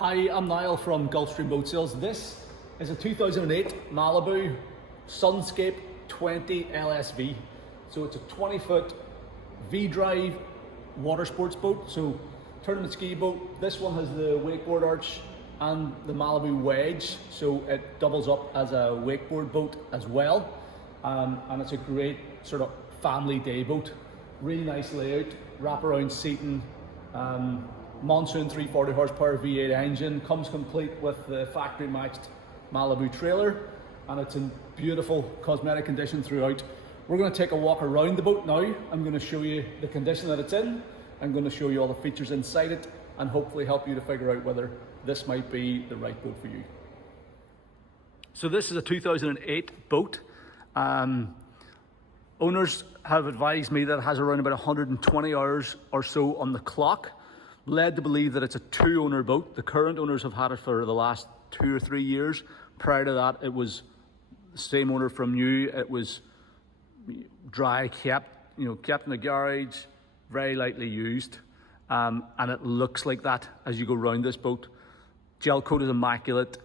Hi, I'm Niall from Gulfstream Boat Sales. This is a 2008 Malibu Sunscape 20 LSV. So it's a 20-foot V-drive water sports boat. So tournament ski boat. This one has the wakeboard arch and the Malibu wedge. So it doubles up as a wakeboard boat as well. And it's a great sort of family day boat. Really nice layout, wraparound seating. Monsoon 340 horsepower V8 engine, comes complete with the factory matched Malibu trailer, and it's in beautiful cosmetic condition throughout. We're going to take a walk around the boat now. I'm going to show you the condition that it's in. I'm going to show you all the features inside it and hopefully help you to figure out whether this might be the right boat for you. So this is a 2008 boat. Owners have advised me that it has around about 120 hours or so on the clock. Led to believe that it's a two-owner boat. The current owners have had it for the last 2 or 3 years. Prior to that, it was the same owner from new. It was dry kept, kept in the garage, very lightly used, and it looks like that as you go around this boat. Gel coat is immaculate.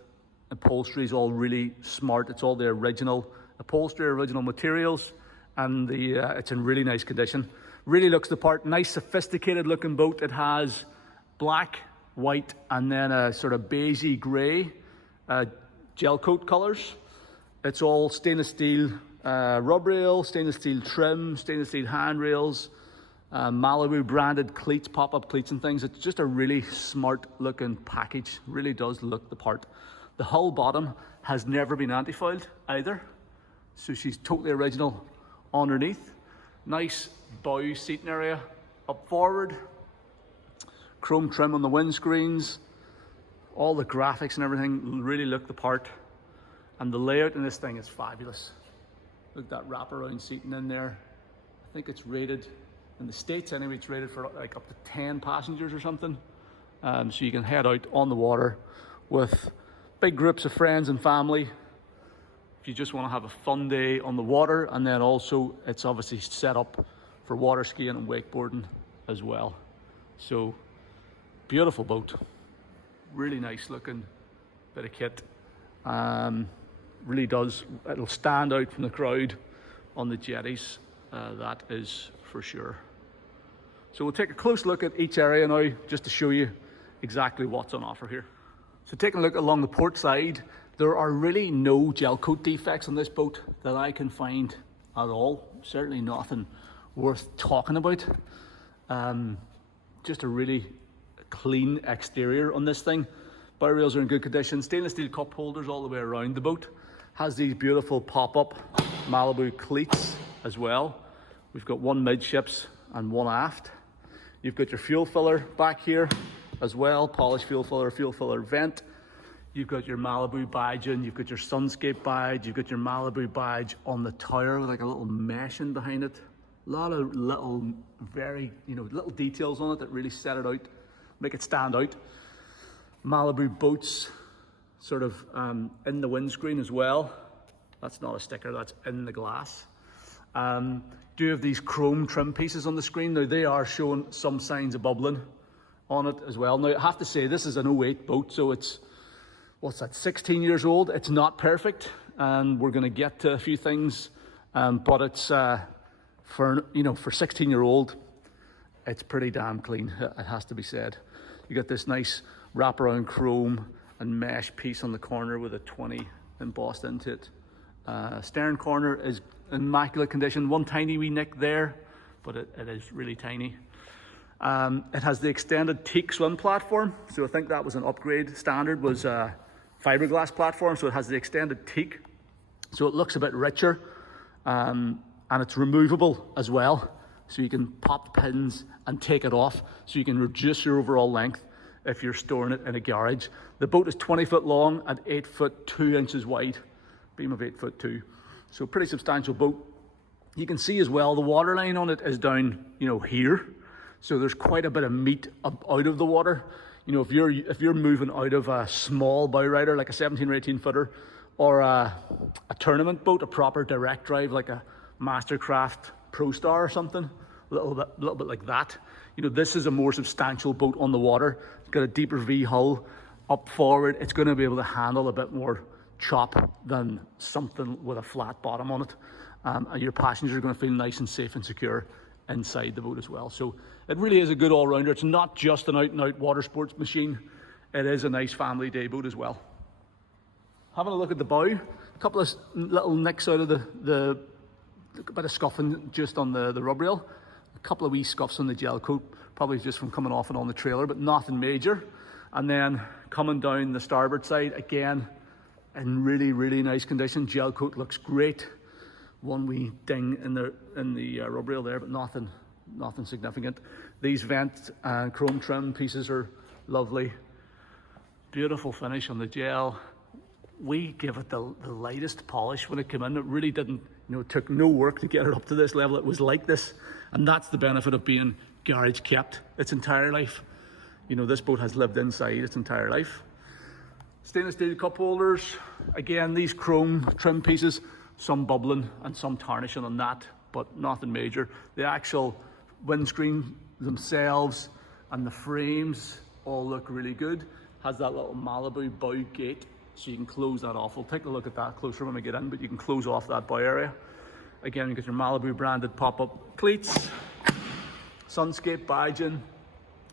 Upholstery is all really smart. It's all the original upholstery, original materials, and it's in really nice condition. Really looks the part. Nice, sophisticated looking boat. It has black, white, and then a sort of beigey grey gel coat colors. It's all stainless steel rub rail, stainless steel trim, stainless steel handrails, Malibu branded cleats, pop-up cleats and things. It's just a really smart looking package. Really does look the part. The hull bottom has never been anti-foiled either, so she's totally original underneath. Nice bow seating area up forward, chrome trim on the windscreens, all the graphics and everything really look the part, and the layout in this thing is fabulous. Look at that wraparound seating in there. I think it's rated, in the States anyway, it's rated for like up to 10 passengers or something. So you can head out on the water with big groups of friends and family. If you just want to have a fun day on the water, and then also it's obviously set up for water skiing and wakeboarding as well. So beautiful boat, really nice looking bit of kit. Really does, it'll stand out from the crowd on the jetties, that is for sure. So we'll take a close look at each area now just to show you exactly what's on offer here. So taking a look along the port side, there are really no gel coat defects on this boat that I can find at all. Certainly nothing worth talking about. Just a really clean exterior on this thing. Bow rails are in good condition. Stainless steel cup holders all the way around the boat. Has these beautiful pop-up Malibu cleats as well. We've got one midships and one aft. You've got your fuel filler back here as well. Polished fuel filler vent. You've got your Malibu badge in, you've got your Sunscape badge, you've got your Malibu badge on the tower with like a little mesh in behind it. A lot of little, very, little details on it that really set it out, make it stand out. Malibu boats sort of in the windscreen as well. That's not a sticker, that's in the glass. Do have these chrome trim pieces on the screen. Now they are showing some signs of bubbling on it as well. Now I have to say, this is an 08 boat, so it's, what's that, 16 years old. It's not perfect, and we're going to get to a few things, but it's for 16-year-old, it's pretty damn clean, it has to be said. You got this nice wraparound chrome and mesh piece on the corner with a 20 embossed into it. Stern corner is in immaculate condition. One tiny wee nick there, but it is really tiny. It has the extended teak swim platform, so I think that was an upgrade. Standard was fiberglass platform, so it has the extended teak, so it looks a bit richer, and it's removable as well, so you can pop the pins and take it off, so you can reduce your overall length if you're storing it in a garage. The boat is 20 foot long and 8 foot 2 inches wide, beam of 8 foot 2, so pretty substantial boat. You can see as well the water line on it is down here, so there's quite a bit of meat up out of the water. If you're moving out of a small bow rider like a 17 or 18 footer, or a tournament boat, a proper direct drive like a Mastercraft Pro Star or something, a little bit like that. This is a more substantial boat on the water. It's got a deeper V hull, up forward, it's going to be able to handle a bit more chop than something with a flat bottom on it. And your passengers are going to feel nice and safe and secure inside the boat as well. So it really is a good all-rounder. It's not just an out-and-out water sports machine. It is a nice family day boat as well. Having a look at the bow, a couple of little nicks out of the a bit of scuffing just on the rub rail. A couple of wee scuffs on the gel coat, probably just from coming off and on the trailer, but nothing major. And then coming down the starboard side, again, in really, really nice condition. Gel coat looks great. One wee ding in the rub rail there, but nothing significant. These vent and chrome trim pieces are lovely. Beautiful finish on the gel. We give it the lightest polish when it came in. It really didn't, it took no work to get it up to this level. It was like this, and that's the benefit of being garage kept its entire life. This boat has lived inside its entire life. Stainless steel cup holders. Again, these chrome trim pieces, some bubbling and some tarnishing on that, but nothing major. The actual windscreen themselves and the frames all look really good. Has that little Malibu bow gate, so you can close that off. We'll take a look at that closer when we get in, but you can close off that bow area. Again, you get your Malibu branded pop-up cleats, Sunscape badging,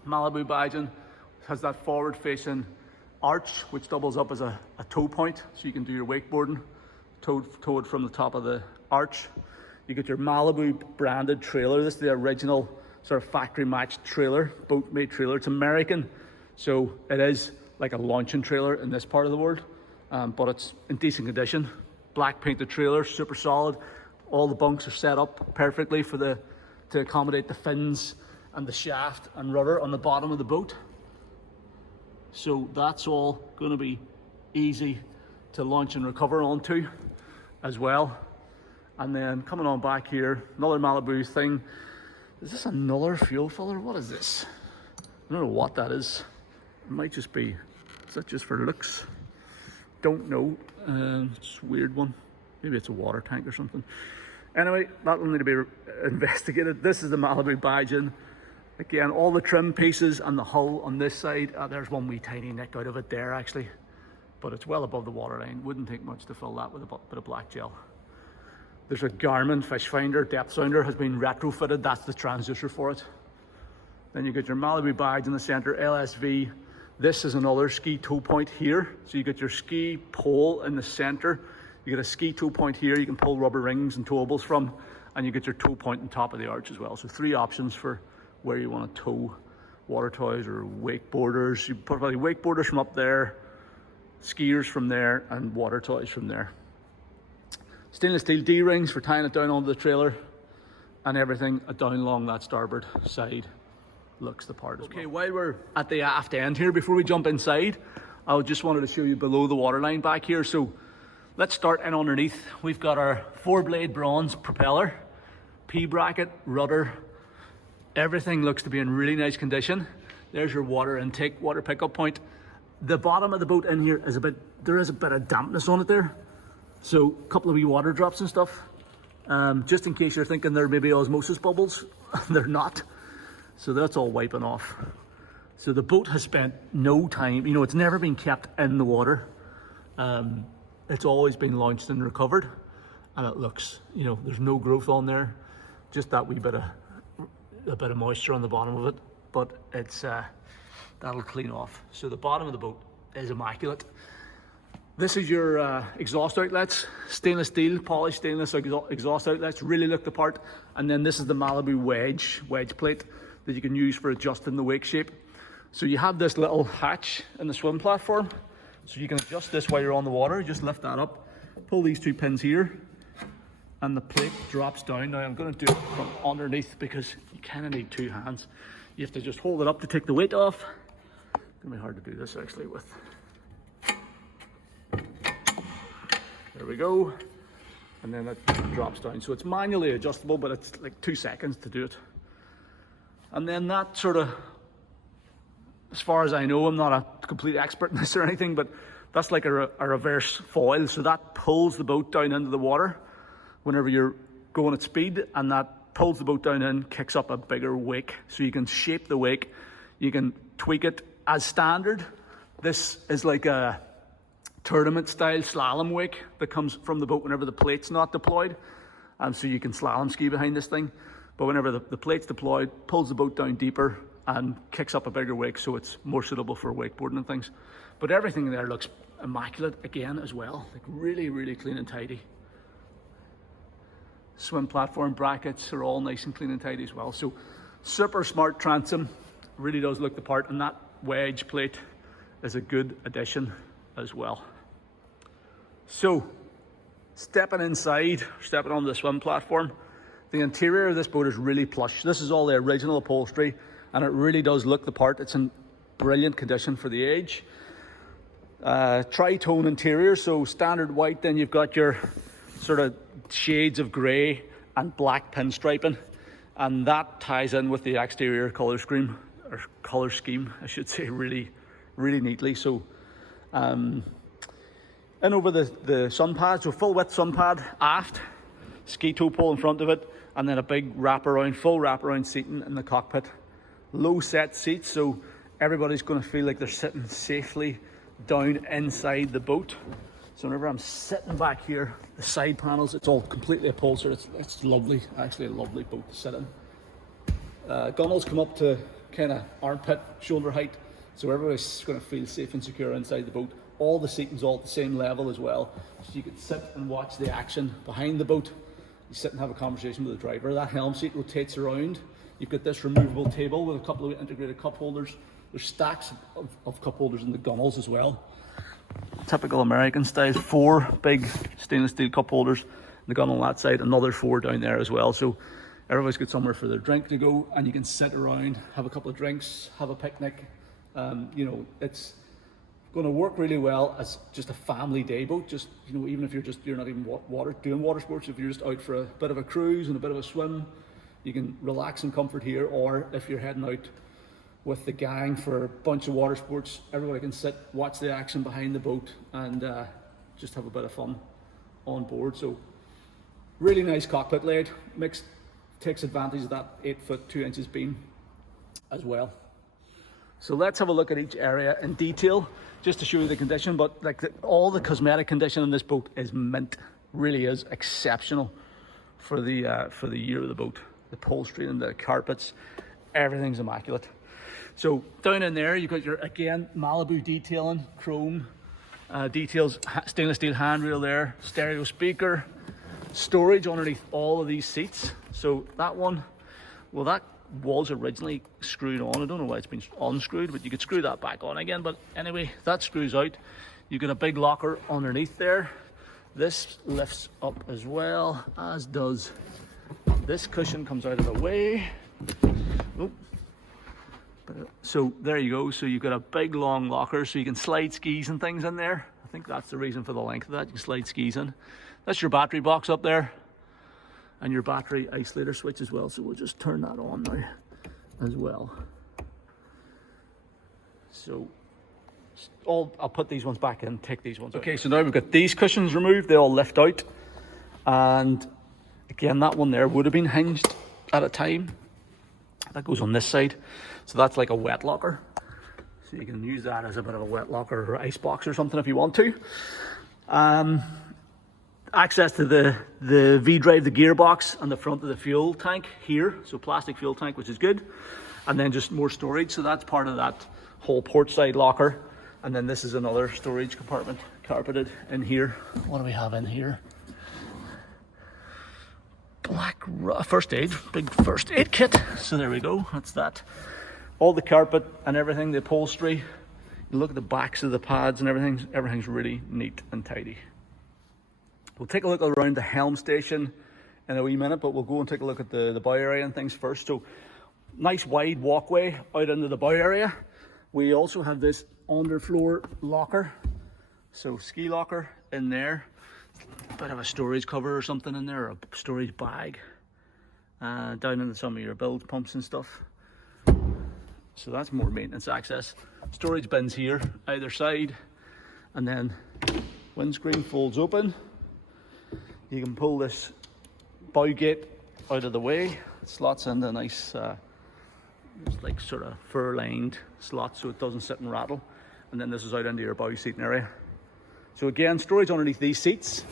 Malibu badging. Has that forward-facing arch, which doubles up as a tow point, so you can do your wakeboarding towed from the top of the arch. You get your Malibu branded trailer. This is the original sort of factory matched trailer, boat made trailer. It's American, so it is like a launching trailer in this part of the world, but it's in decent condition. Black painted trailer, super solid. All the bunks are set up perfectly to accommodate the fins and the shaft and rudder on the bottom of the boat. So that's all going to be easy to launch and recover onto as well. And then coming on back here, another Malibu thing. Is this another fuel filler? What is this? I don't know what that is. It might just be, is that just for looks? Don't know. It's a weird one. Maybe it's a water tank or something. Anyway, that will need to be investigated. This is the Malibu badging. Again, all the trim pieces and the hull on this side. There's one wee tiny nick out of it there actually, but it's well above the waterline. Wouldn't take much to fill that with a bit of black gel. There's a Garmin fish finder, depth sounder has been retrofitted. That's the transducer for it. Then you get your Malibu badge in the center, LSV. This is another ski tow point here. So you get your ski pole in the center. You get a ski tow point here. You can pull rubber rings and towables from, and you get your tow point on top of the arch as well. So 3 options for where you want to tow water toys or wakeboarders. You put probably wakeboarders from up there, skiers from there, and water toys from there. Stainless steel D-rings for tying it down onto the trailer, and everything down along that starboard side looks the part as well. Okay, while we're at the aft end here, before we jump inside, I just wanted to show you below the waterline back here. So let's start in underneath. We've got our 4-blade bronze propeller, P-bracket, rudder. Everything looks to be in really nice condition. There's your water intake, water pickup point. The bottom of the boat in here is there is a bit of dampness on it there. So a couple of wee water drops and stuff. Just in case you're thinking there may be osmosis bubbles, they're not. So that's all wiping off. So the boat has spent no time, it's never been kept in the water. It's always been launched and recovered. And it looks, there's no growth on there. Just that wee bit of moisture on the bottom of it, but it's that'll clean off. So the bottom of the boat is immaculate. This is your exhaust outlets, stainless steel, polished stainless exhaust outlets, really look the part. And then this is the Malibu wedge plate that you can use for adjusting the wake shape. So you have this little hatch in the swim platform, so you can adjust this while you're on the water. You just lift that up, pull these 2 pins here, and the plate drops down. Now I'm going to do it from underneath because you kind of need 2 hands. You have to just hold it up to take the weight off. It's going to be hard to do this actually with. There we go. And then it drops down. So it's manually adjustable, but it's like 2 seconds to do it. And then that sort of, as far as I know, I'm not a complete expert in this or anything, but that's like a reverse foil. So that pulls the boat down into the water whenever you're going at speed, and that pulls the boat down in, kicks up a bigger wake. So you can shape the wake, you can tweak it as standard, This is like a tournament style slalom wake that comes from the boat whenever the plate's not deployed. So you can slalom ski behind this thing. But whenever the plate's deployed, pulls the boat down deeper and kicks up a bigger wake, so it's more suitable for wakeboarding and things. But everything there looks immaculate again as well. Like really, really clean and tidy. Swim platform brackets are all nice and clean and tidy as well. So super smart transom, really does look the part, and that wedge plate is a good addition as well. So stepping inside, stepping onto the swim platform, the interior of this boat is really plush. This is all the original upholstery, and it really does look the part. It's in brilliant condition for the age. Tri-tone interior, so standard white, then you've got your sort of shades of grey and black pinstriping, and that ties in with the exterior colour scheme, I should say, really neatly. So and over the sun pad, so full width sun pad aft, ski tow pole in front of it, and then a big wraparound, full wraparound seating in the cockpit. Low set seats, so everybody's going to feel like they're sitting safely down inside the boat. So whenever I'm sitting back here, the side panels, it's all completely upholstered. It's lovely, actually a lovely boat to sit in. Gunnels come up to kind of armpit, shoulder height, so everybody's going to feel safe and secure inside the boat. All the seating's all at the same level as well, so you can sit and watch the action behind the boat. You sit and have a conversation with the driver. That helm seat rotates around. You've got this removable table with a couple of integrated cup holders. There's stacks of cup holders in the gunnels as well. Typical American style, 4 big stainless steel cup holders in the gunnel on that side, another 4 down there as well. So everybody's got somewhere for their drink to go, and you can sit around, have a couple of drinks, have a picnic. You know, it's going to work really well as just a family day boat. Just, you know, even if you're not even doing water sports, if you're just out for a bit of a cruise and a bit of a swim, you can relax in comfort here. Or if you're heading out with the gang for a bunch of water sports, everybody can sit, watch the action behind the boat, and just have a bit of fun on board. So really nice cockpit layout, takes advantage of that 8 foot 2 inches beam as well. So let's have a look at each area in detail, just to show you the condition. But like all the cosmetic condition on this boat is mint, really is exceptional for the year of the boat. The upholstery and the carpets, everything's immaculate. So down in there, you've got your, again, Malibu detailing, chrome details, stainless steel handrail there, stereo speaker, storage underneath all of these seats. So that one, well, that was originally screwed on. I don't know why it's been unscrewed, but you could screw that back on again. But anyway, that screws out. You've got a big locker underneath there. This lifts up as well, as does this cushion, comes out of the way. Oh. So there you go. So you've got a big long locker, so you can slide skis and things in there. I think that's the reason for the length of that. You can slide skis in. That's your battery box up there, and your battery isolator switch as well. So we'll just turn that on now as well. So I'll put these ones back in, take these ones out. Okay, so now we've got these cushions removed. They all lift out, and again, that one there would have been hinged at a time. That goes on this side, so that's like a wet locker. So you can use that as a bit of a wet locker or ice box or something if you want to. Access to the V-drive, the gearbox, and the front of the fuel tank here. So plastic fuel tank, which is good. And then just more storage. So that's part of that whole port side locker. And then this is another storage compartment, carpeted in here. What do we have in here? Black first aid, big first aid kit. So there we go, that's that. All the carpet and everything, the upholstery. You look at the backs of the pads and everything's really neat and tidy. We'll take a look around the helm station in a wee minute, but we'll go and take a look at the bow area and things first. So nice wide walkway out into the bow area. We also have this underfloor locker, so ski locker in there. Bit of a storage cover or something in there, or a storage bag down into some of your bilge pumps and stuff. So that's more maintenance access. Storage bins here either side, and then windscreen folds open. You can pull this bow gate out of the way. It slots into a nice like sort of fur lined slot, so it doesn't sit and rattle. and then this is out into your bow seating area. So again, storage underneath these seats.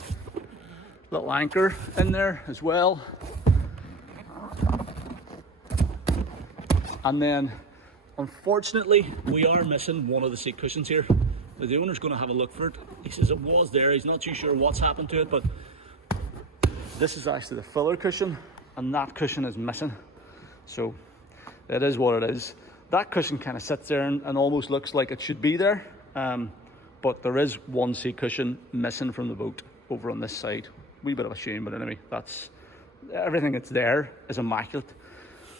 Little anchor in there as well. And then, unfortunately, we are missing one of the seat cushions here. The owner's going to have a look for it. He says it was there. He's not too sure what's happened to it, but this is actually the filler cushion, and that cushion is missing. So it is what it is. That cushion kind of sits there and almost looks like it should be there. But there is one seat cushion missing from the boat over on this side. Wee bit of a shame, but anyway, that's everything that's there is immaculate.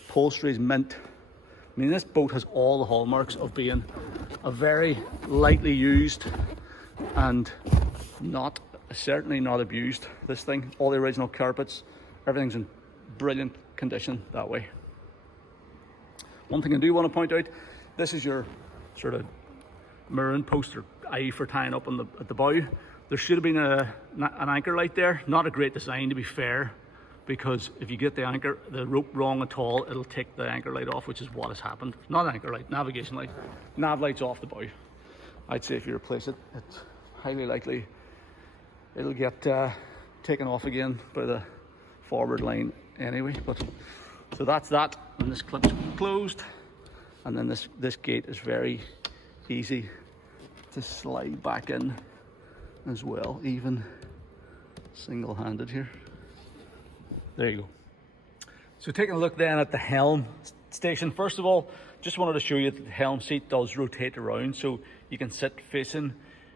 Upholstery is mint. I mean, this boat has all the hallmarks of being a very lightly used and certainly not abused. This thing, all the original carpets, everything's in brilliant condition that way. One thing I do want to point out, this is your sort of mooring post or eye for tying up on at the bow. There should have been an anchor light there. Not a great design, to be fair, because if you get the rope wrong at all, it'll take the anchor light off, which is what has happened. Not anchor light, navigation light. Nav light's off the bow. I'd say if you replace it, it's highly likely it'll get taken off again by the forward line anyway. But so that's that, and this clip's closed, and then this gate is very easy to slide back in as well, even single-handed here. There you go. So taking a look then at the helm station, first of all, just wanted to show you that the helm seat does rotate around, so you can sit facing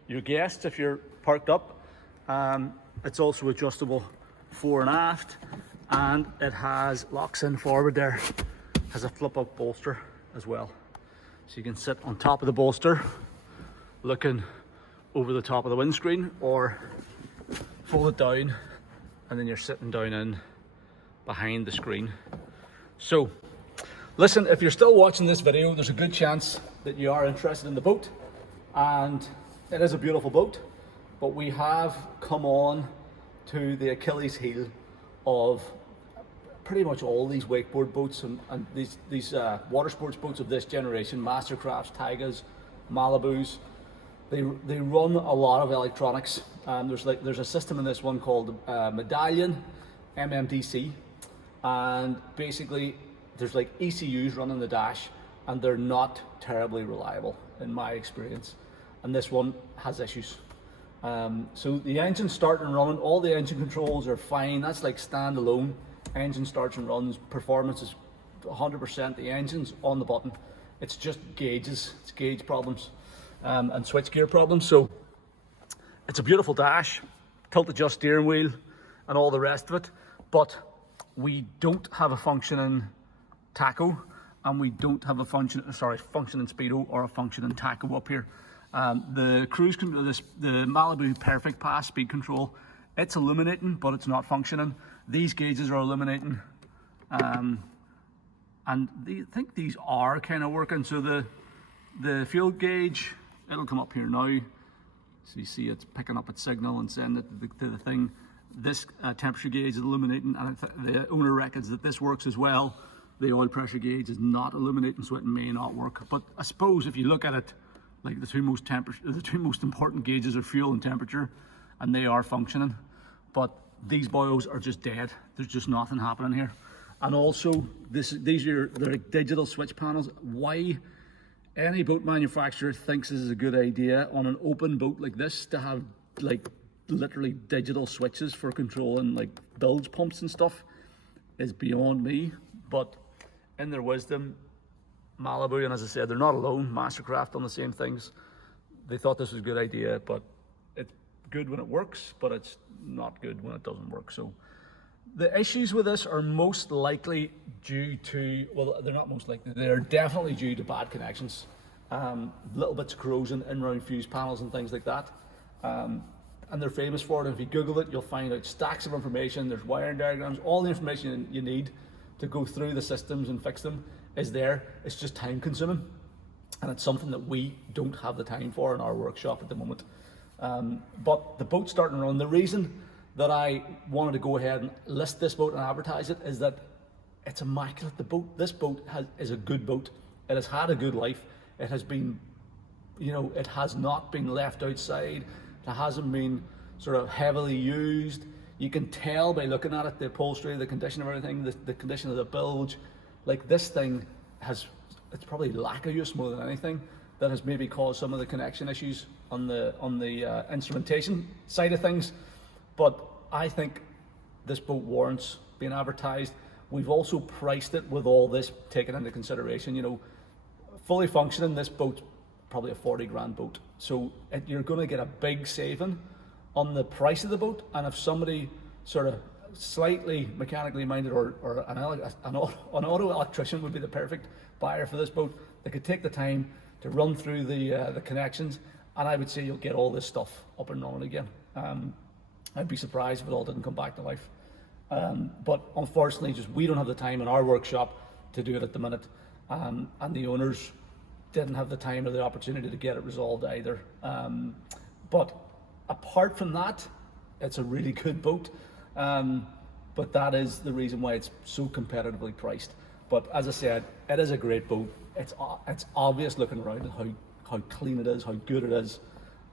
your guests if you're parked up. It's also adjustable fore and aft, and it locks in forward there, has a flip-up bolster as well. So you can sit on top of the bolster, looking over the top of the windscreen, or fold it down, and then you're sitting down in behind the screen. So listen, if you're still watching this video, there's a good chance that you are interested in the boat, and it is a beautiful boat, but we have come on to the Achilles heel of pretty much all these wakeboard boats and these water sports boats of this generation, Mastercrafts, Taigas, Malibus. They run a lot of electronics. There's a system in this one called Medallion MMDC, and basically there's like ECUs running the dash, and they're not terribly reliable in my experience, and this one has issues. So the engine start and running, all the engine controls are fine. That's like standalone. Engine starts and runs, performance is 100%. The engine's on the button. It's just gauges, it's gauge problems and switchgear problems. So it's a beautiful dash, tilt adjust steering wheel and all the rest of it, but we don't have a functioning tacho, and we don't have a functioning speedo or a functioning tacho up here. The cruise control, the Malibu Perfect Pass speed control, it's illuminating, but it's not functioning. These gauges are illuminating, and I think these are kind of working. So the fuel gauge, it'll come up here now. So you see it's picking up its signal and sending it to the thing. This temperature gauge is illuminating, and the owner reckons that this works as well. The oil pressure gauge is not illuminating, so it may not work. But I suppose if you look at it, like the two most important gauges are fuel and temperature, and they are functioning. But these boils are just dead. There's just nothing happening here. And also, they're like digital switch panels. Why any boat manufacturer thinks this is a good idea on an open boat like this to have like literally digital switches for controlling like bilge pumps and stuff is beyond me. But in their wisdom, Malibu, and as I said, they're not alone, Mastercraft on the same things, they thought this was a good idea, but it's good when it works, but it's not good when it doesn't work. So the issues with this are most likely due to, well, they're not most likely, they're definitely due to bad connections. Little bits of corrosion in around fuse panels and things like that. And they're famous for it. And if you Google it, you'll find out stacks of information. There's wiring diagrams, all the information you need to go through the systems and fix them is there. It's just time consuming, and it's something that we don't have the time for in our workshop at the moment. But the boat's starting to run. The reason that I wanted to go ahead and list this boat and advertise it is that it's immaculate. This boat is a good boat. It has had a good life. It has been you know, it has not been left outside. It hasn't been sort of heavily used. You can tell by looking at it, the upholstery, the condition of everything, the condition of the bilge. Like, this thing has, it's probably lack of use more than anything that has maybe caused some of the connection issues on the instrumentation side of things. But I think this boat warrants being advertised. We've also priced it with all this taken into consideration. You know, fully functioning, this boat's probably a 40 grand boat. So you're going to get a big saving on the price of the boat. And if somebody sort of slightly mechanically minded or an auto electrician would be the perfect buyer for this boat, they could take the time to run through the connections, and I would say you'll get all this stuff up and running again. I'd be surprised if it all didn't come back to life. But unfortunately, just we don't have the time in our workshop to do it at the minute, and the owners didn't have the time or the opportunity to get it resolved either. But apart from that, it's a really good boat. But that is the reason why it's so competitively priced. But as I said, it is a great boat. It's obvious looking around at how clean it is, how good it is,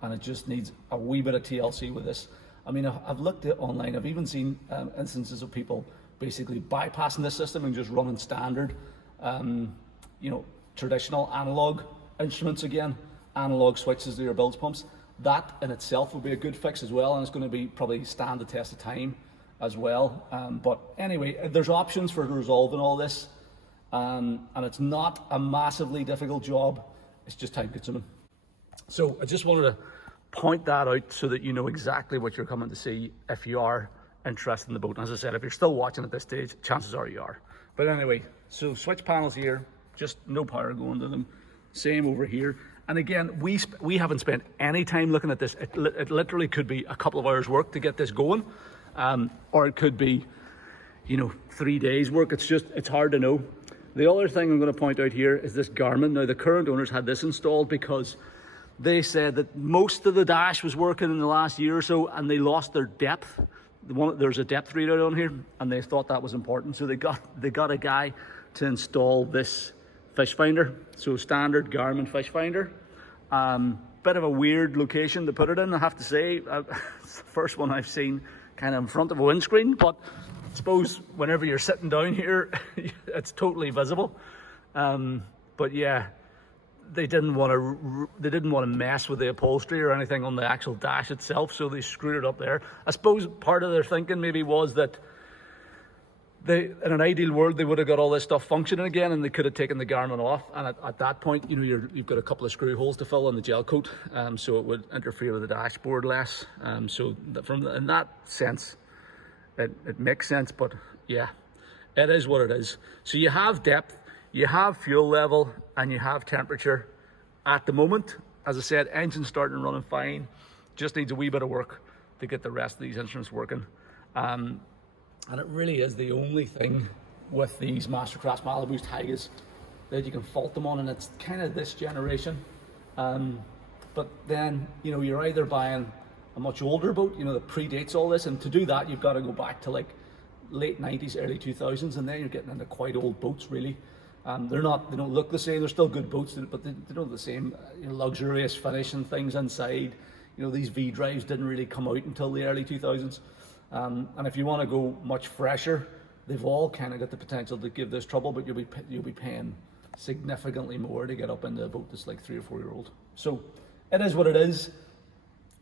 and it just needs a wee bit of TLC with this. I mean, I've looked at online. I've even seen instances of people basically bypassing this system and just running standard, you know, traditional analog instruments again, analog switches to your bilge pumps. That in itself would be a good fix as well, and it's going to be probably stand the test of time as well. But anyway, there's options for resolving all this, and it's not a massively difficult job. It's just time consuming. So I just wanted to point that out so that you know exactly what you're coming to see if you are interested in the boat. And as I said, if you're still watching at this stage, chances are you are. But anyway, so switch panels here, just no power going to them. Same over here. And again, we haven't spent any time looking at this. It literally could be a couple of hours work to get this going, or it could be, you know, 3 days work. It's hard to know. The other thing I'm going to point out here is this Garmin. Now, the current owners had this installed because they said that most of the dash was working in the last year or so, and they lost their depth. There's a depth readout on here, and they thought that was important. So they got a guy to install this fish finder. So standard Garmin fish finder. Bit of a weird location to put it in, I have to say. It's the first one I've seen kind of in front of a windscreen, but I suppose whenever you're sitting down here, it's totally visible. But yeah, they didn't want to mess with the upholstery or anything on the actual dash itself, so they screwed it up there. I suppose part of their thinking maybe was that in an ideal world, they would have got all this stuff functioning again, and they could have taken the Garmin off. And at that point, you know, you've got a couple of screw holes to fill in the gel coat, so it would interfere with the dashboard less. So in that sense, it makes sense. But yeah, it is what it is. So you have depth, you have fuel level, and you have temperature. At the moment, as I said, engine starting and running fine. Just needs a wee bit of work to get the rest of these instruments working. And it really is the only thing with these Mastercraft Malibu's Tigers that you can fault them on, and it's kind of this generation. But then, you know, you're either buying a much older boat, you know, that predates all this, and to do that, you've got to go back to like late 90s, early 2000s, and then you're getting into quite old boats, really. They don't look the same. They're still good boats, but they don't have the same, you know, luxurious finish and things inside. You know, these V drives didn't really come out until the early 2000s. And if you want to go much fresher, they've all kind of got the potential to give this trouble, but you'll be paying significantly more to get up into a boat that's like 3 or 4 year old. So it is what it is.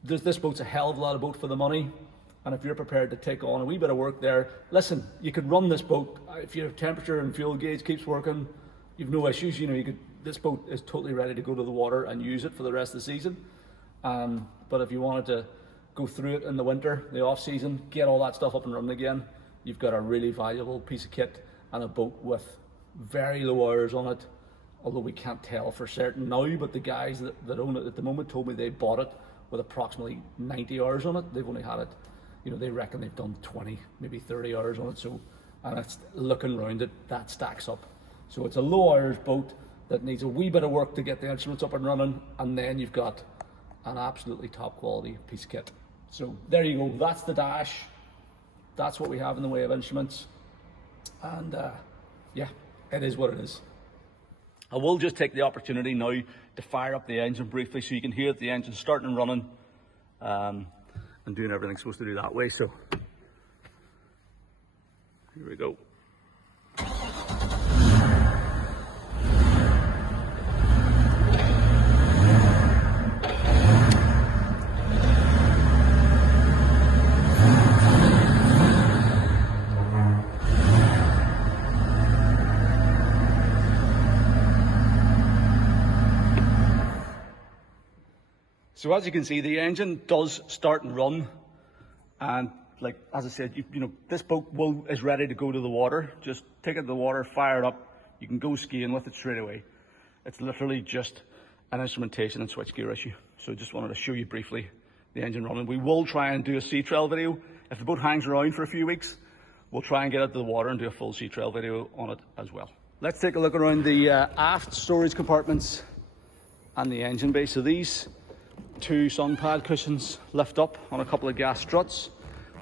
This boat's a hell of a lot of boat for the money, and if you're prepared to take on a wee bit of work there, listen, you could run this boat if your temperature and fuel gauge keeps working. You've no issues. You know, this boat is totally ready to go to the water and use it for the rest of the season. But if you wanted to go through it in the winter, the off season, get all that stuff up and running again, you've got a really valuable piece of kit and a boat with very low hours on it, although we can't tell for certain now, but the guys that own it at the moment told me they bought it with approximately 90 hours on it. They've only had it, you know, they reckon they've done 20, maybe 30 hours on it. So, and it's looking around it, that stacks up. So it's a low hours boat that needs a wee bit of work to get the instruments up and running, and then you've got an absolutely top quality piece of kit. So there you go, that's the dash. That's what we have in the way of instruments. And yeah, it is what it is. I will just take the opportunity now to fire up the engine briefly so you can hear the engine starting and running and doing everything it's supposed to do that way. So here we go. So as you can see, the engine does start and run, and like as I said, you know this boat is ready to go to the water. Just take it to the water, fire it up. You can go skiing with it straight away. It's literally just an instrumentation and switchgear issue. So just wanted to show you briefly the engine running. We will try and do a sea trail video. If the boat hangs around for a few weeks, we'll try and get it to the water and do a full sea trail video on it as well. Let's take a look around the aft storage compartments and the engine bay. So these two sunpad cushions lift up on a couple of gas struts.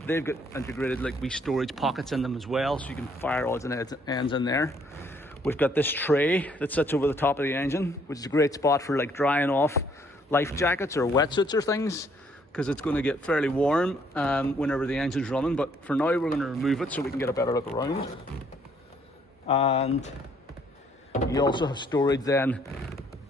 They've got integrated like wee storage pockets in them as well, so you can fire odds and ends in there. We've got this tray that sits over the top of the engine, which is a great spot for like drying off life jackets or wetsuits or things, because it's going to get fairly warm whenever the engine's running. But for now we're going to remove it so we can get a better look around. And you also have storage then,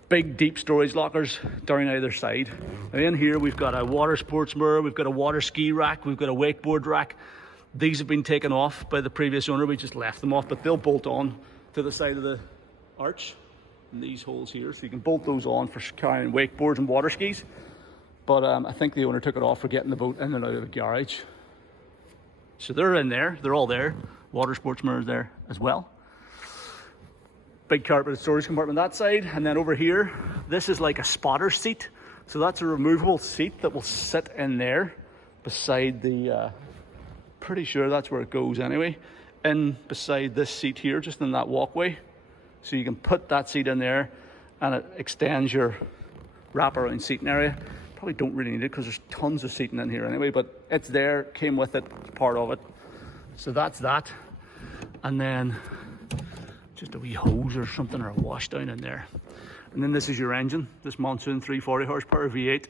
big deep storage lockers down either side. And in here we've got a water sports mirror, we've got a water ski rack, we've got a wakeboard rack. These have been taken off by the previous owner. We just left them off, but they'll bolt on to the side of the arch in these holes here, so you can bolt those on for carrying wakeboards and water skis. But I think the owner took it off for getting the boat in and out of the garage. So they're in there, they're all there. Water sports mirrors there as well. Big carpeted storage compartment that side, and then over here this is like a spotter seat. So that's a removable seat that will sit in there beside the pretty sure that's where it goes anyway, in beside this seat here, just in that walkway. So you can put that seat in there and it extends your wraparound seating area. Probably don't really need it because there's tons of seating in here anyway, but it's there, came with it, it's part of it. So that's that. And then just a wee hose or something, or a wash down in there. And then this is your engine, this Monsoon 340 horsepower V8.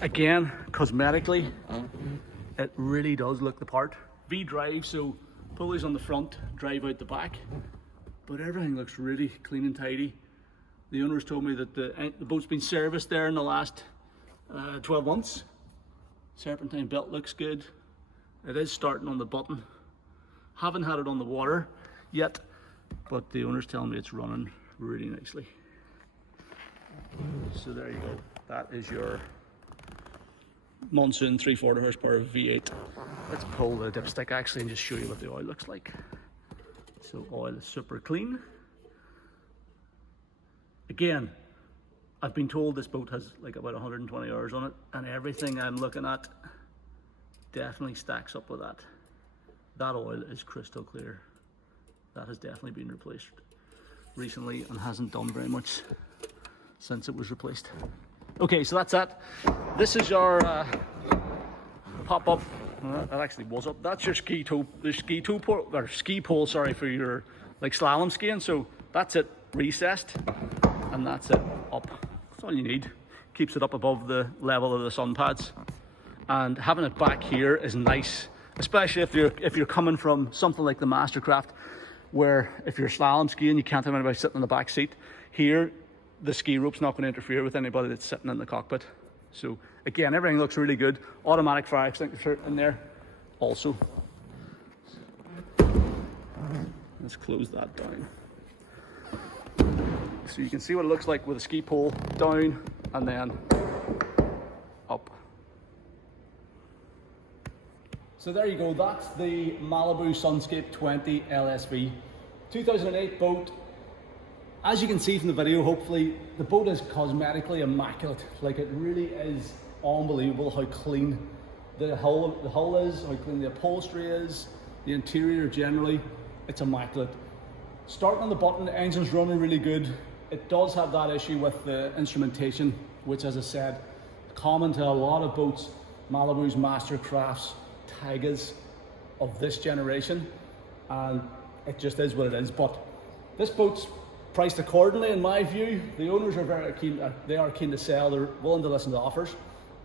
Again, cosmetically, it really does look the part. V-drive, so pulleys on the front, drive out the back, but everything looks really clean and tidy. The owners told me that the boat's been serviced there in the last 12 months. Serpentine belt looks good. It is starting on the button. Haven't had it on the water yet, but the owner's telling me it's running really nicely. So there you go. That is your Monsoon 340 horsepower V8. Let's pull the dipstick actually and just show you what the oil looks like. So oil is super clean. Again, I've been told this boat has like about 120 hours on it, and everything I'm looking at definitely stacks up with that. That oil is crystal clear. That has definitely been replaced recently and hasn't done very much since it was replaced. Okay, so that's that. This is your pop-up. That actually was up. That's your ski pole, sorry, for your like slalom skiing. So that's it recessed, and that's it up. That's all you need. Keeps it up above the level of the sun pads, and having it back here is nice, especially if you're coming from something like the Mastercraft, where if you're slalom skiing, you can't have anybody sitting in the back seat. Here, the ski rope's not going to interfere with anybody that's sitting in the cockpit. So again, everything looks really good. Automatic fire extinguisher in there also. Let's close that down. So you can see what it looks like with a ski pole down and then up. So there you go, that's the Malibu Sunscape 20 LSV. 2008 boat. As you can see from the video, hopefully, the boat is cosmetically immaculate. Like, it really is unbelievable how clean the hull is, how clean the upholstery is, the interior generally, it's immaculate. Starting on the button, the engine's running really good. It does have that issue with the instrumentation, which, as I said, common to a lot of boats, Malibus, Mastercrafts, Tigers of this generation, and it just is what it is. But this boat's priced accordingly in my view. The owners are very keen, they are keen to sell, they're willing to listen to offers,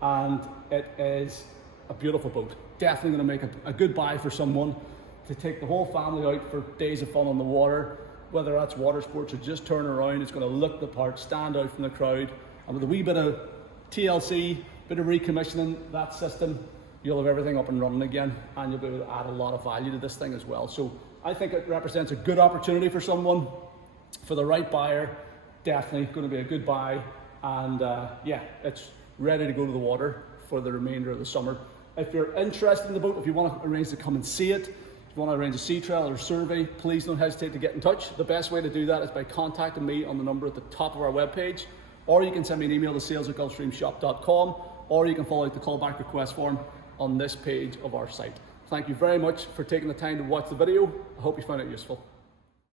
and it is a beautiful boat. Definitely going to make a good buy for someone to take the whole family out for days of fun on the water, whether that's water sports or just turn around. It's going to look the part, stand out from the crowd, and with a wee bit of TLC, bit of recommissioning that system, you'll have everything up and running again, and you'll be able to add a lot of value to this thing as well. So I think it represents a good opportunity for someone. For the right buyer, definitely going to be a good buy, and yeah, it's ready to go to the water for the remainder of the summer. If you're interested in the boat, if you want to arrange to come and see it, if you want to arrange a sea trial or survey, please don't hesitate to get in touch. The best way to do that is by contacting me on the number at the top of our webpage, or you can send me an email to sales@gulfstreamshop.com, or you can follow the callback request form on this page of our site. Thank you very much for taking the time to watch the video. I hope you found it useful.